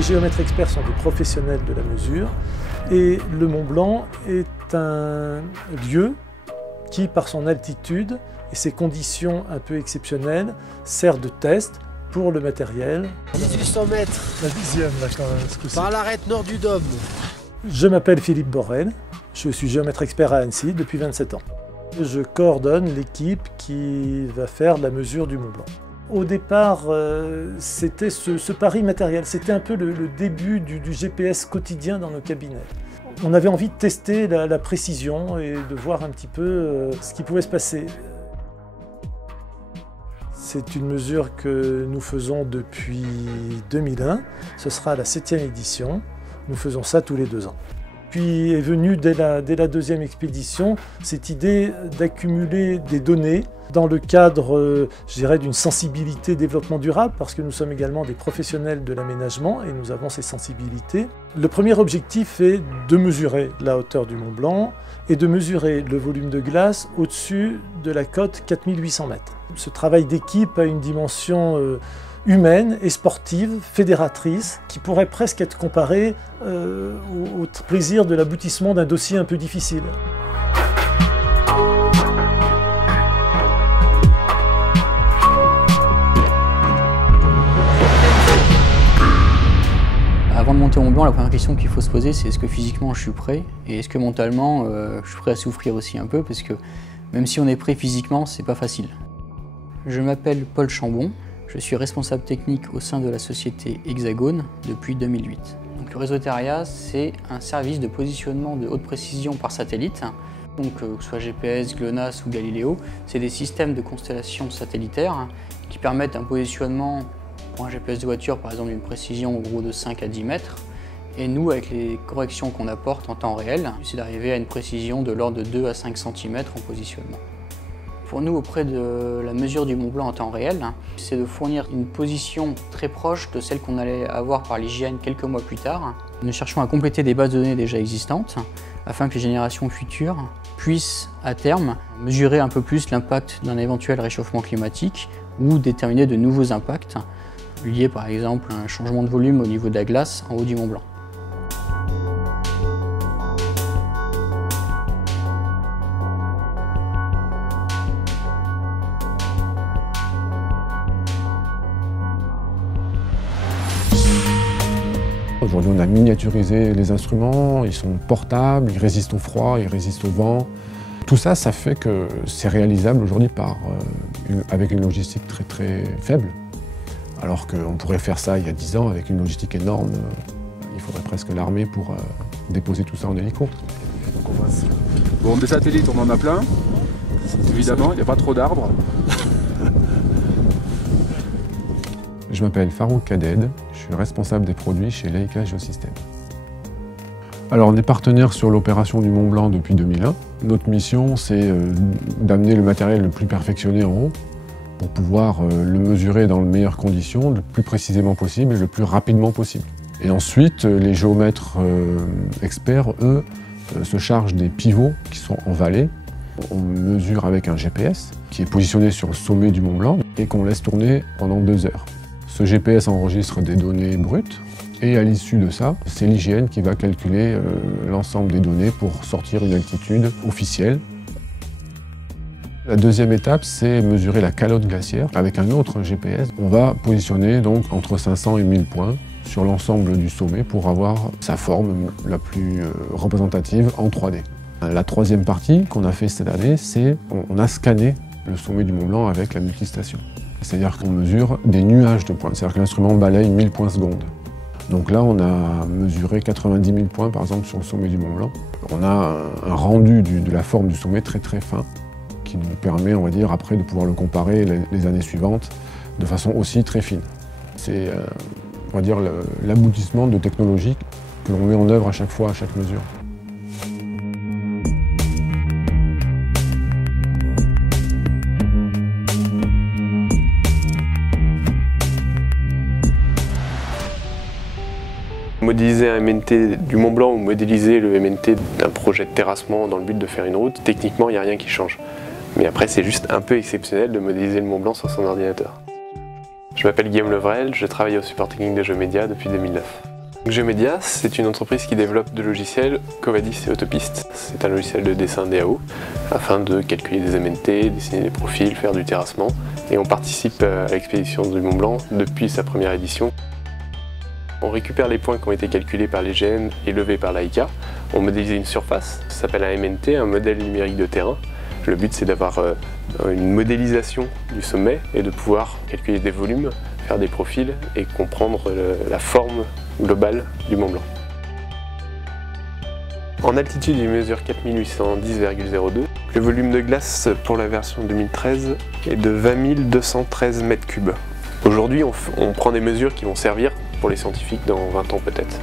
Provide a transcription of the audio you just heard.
Les géomètres experts sont des professionnels de la mesure et le Mont Blanc est un lieu qui, par son altitude et ses conditions un peu exceptionnelles, sert de test pour le matériel. 1800 mètres. La 10e là quand même. Par l'arête nord du Dôme. Je m'appelle Philippe Borel, je suis géomètre expert à Annecy depuis 27 ans. Je coordonne l'équipe qui va faire la mesure du Mont Blanc. Au départ, c'était ce pari matériel, c'était un peu le début du GPS quotidien dans nos cabinets. On avait envie de tester la précision et de voir un petit peu ce qui pouvait se passer. C'est une mesure que nous faisons depuis 2001, ce sera la 7e édition, nous faisons ça tous les 2 ans. Puis est venue dès la 2e expédition cette idée d'accumuler des données dans le cadre, je dirais, d'une sensibilité développement durable, parce que nous sommes également des professionnels de l'aménagement et nous avons ces sensibilités. Le premier objectif est de mesurer la hauteur du Mont Blanc et de mesurer le volume de glace au-dessus de la cote 4800 mètres. Ce travail d'équipe a une dimension humaine et sportive, fédératrice, qui pourrait presque être comparée au plaisir de l'aboutissement d'un dossier un peu difficile. Avant de monter au Mont Blanc, la première question qu'il faut se poser, c'est est-ce que physiquement je suis prêt et est-ce que mentalement je suis prêt à souffrir aussi un peu, parce que même si on est prêt physiquement, c'est pas facile. Je m'appelle Paul Chambon. Je suis responsable technique au sein de la société Hexagone depuis 2008. Donc, le réseau Terria, c'est un service de positionnement de haute précision par satellite. Donc, que ce soit GPS, GLONASS ou Galileo, c'est des systèmes de constellations satellitaires qui permettent un positionnement pour un GPS de voiture, par exemple, d'une précision en gros de 5 à 10 mètres. Et nous, avec les corrections qu'on apporte en temps réel, c'est d'arriver à une précision de l'ordre de 2 à 5 cm en positionnement. Pour nous, auprès de la mesure du Mont Blanc en temps réel, c'est de fournir une position très proche de celle qu'on allait avoir par l'IGN quelques mois plus tard. Nous cherchons à compléter des bases de données déjà existantes afin que les générations futures puissent, à terme, mesurer un peu plus l'impact d'un éventuel réchauffement climatique ou déterminer de nouveaux impacts liés par exemple à un changement de volume au niveau de la glace en haut du Mont Blanc. Aujourd'hui, on a miniaturisé les instruments, ils sont portables, ils résistent au froid, ils résistent au vent. Tout ça, ça fait que c'est réalisable aujourd'hui avec une logistique très très faible. Alors qu'on pourrait faire ça il y a 10 ans avec une logistique énorme. Il faudrait presque l'armée pour déposer tout ça en hélico. Donc on passe. Bon, des satellites, on en a plein. Évidemment, il n'y a pas trop d'arbres. Je m'appelle Farouk Kaded, je suis responsable des produits chez Leica Geosystem. Alors on est partenaire sur l'opération du Mont Blanc depuis 2001. Notre mission, c'est d'amener le matériel le plus perfectionné en haut pour pouvoir le mesurer dans les meilleures conditions, le plus précisément possible et le plus rapidement possible. Et ensuite, les géomètres experts, eux, se chargent des pivots qui sont en vallée. On mesure avec un GPS qui est positionné sur le sommet du Mont Blanc et qu'on laisse tourner pendant 2 heures. Ce GPS enregistre des données brutes et à l'issue de ça, c'est l'IGN qui va calculer l'ensemble des données pour sortir une altitude officielle. La deuxième étape, c'est mesurer la calotte glaciaire avec un autre GPS. On va positionner donc entre 500 et 1000 points sur l'ensemble du sommet pour avoir sa forme la plus représentative en 3D. La troisième partie qu'on a fait cette année, c'est qu'on a scanné le sommet du Mont Blanc avec la multistation. C'est-à-dire qu'on mesure des nuages de points, c'est-à-dire que l'instrument balaye 1000 points secondes. Donc là, on a mesuré 90 000 points, par exemple, sur le sommet du Mont Blanc. On a un rendu de la forme du sommet très très fin, qui nous permet, on va dire, après de pouvoir le comparer les années suivantes de façon aussi très fine. C'est, on va dire, l'aboutissement de technologies que l'on met en œuvre à chaque fois, à chaque mesure. Modéliser un MNT du Mont Blanc ou modéliser le MNT d'un projet de terrassement dans le but de faire une route, techniquement il n'y a rien qui change. Mais après c'est juste un peu exceptionnel de modéliser le Mont Blanc sur son ordinateur. Je m'appelle Guillaume Levrel, je travaille au support technique de GeoMedia depuis 2009. Geomedia, c'est une entreprise qui développe de logiciels Covadis et Autopiste. C'est un logiciel de dessin DAO afin de calculer des MNT, dessiner des profils, faire du terrassement. Et on participe à l'expédition du Mont Blanc depuis sa première édition. On récupère les points qui ont été calculés par les GN et levés par l'AICA. On modélise une surface, ça s'appelle un MNT, un modèle numérique de terrain. Le but c'est d'avoir une modélisation du sommet et de pouvoir calculer des volumes, faire des profils et comprendre la forme globale du Mont Blanc. En altitude, il mesure 4810,02. Le volume de glace pour la version 2013 est de 20 213 mètres cubes. Aujourd'hui, on prend des mesures qui vont servir pour les scientifiques dans 20 ans peut-être.